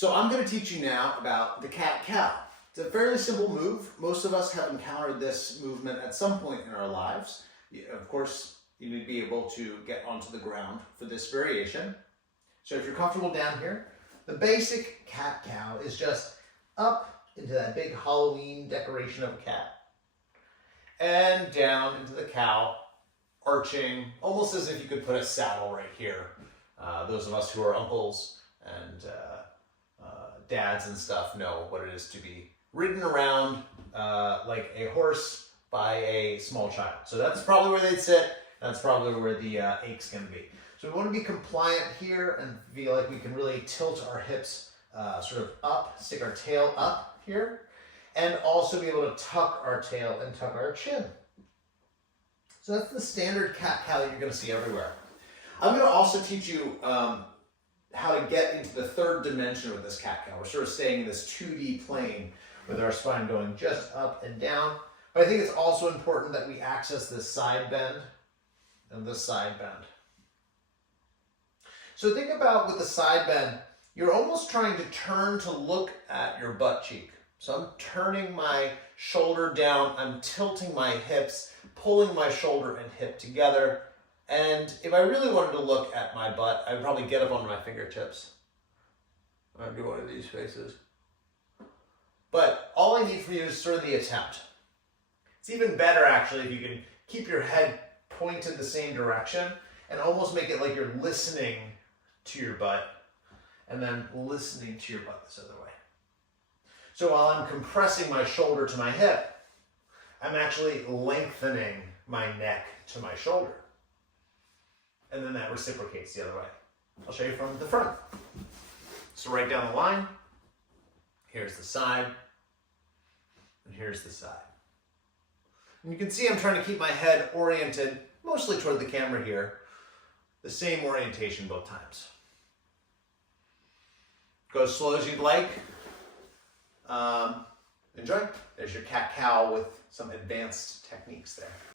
So I'm going to teach you now about the cat-cow. It's a fairly simple move. Most of us have encountered this movement at some point in our lives. Of course, you need to be able to get onto the ground for this variation. So if you're comfortable down here, the basic cat-cow is just up into that big Halloween decoration of a cat and down into the cow, arching, almost as if you could put a saddle right here. Those of us who are uncles and dads and stuff know what it is to be ridden around like a horse by a small child. So that's probably where they'd sit. That's probably where the ache's going to be. So we want to be compliant here and feel like we can really tilt our hips sort of up, stick our tail up here, and also be able to tuck our tail and tuck our chin. So that's the standard cat-cow that you're going to see everywhere. I'm going to also teach you how to get into the third dimension with this cat-cow. We're sort of staying in this 2D plane with our spine going just up and down. But I think it's also important that we access this side bend and this side bend. So think about with the side bend, you're almost trying to turn to look at your butt cheek. So I'm turning my shoulder down, I'm tilting my hips, pulling my shoulder and hip together. And if I really wanted to look at my butt, I would probably get up onto my fingertips. I'd do one of these faces. But all I need from you is sort of the attempt. It's even better actually if you can keep your head pointed the same direction and almost make it like you're listening to your butt and then listening to your butt this other way. So while I'm compressing my shoulder to my hip, I'm actually lengthening my neck to my shoulder. And then that reciprocates the other way. I'll show you from the front. So right down the line, here's the side, and here's the side. And you can see I'm trying to keep my head oriented mostly toward the camera here. The same orientation both times. Go as slow as you'd like. Enjoy. There's your cat-cow with some advanced techniques there.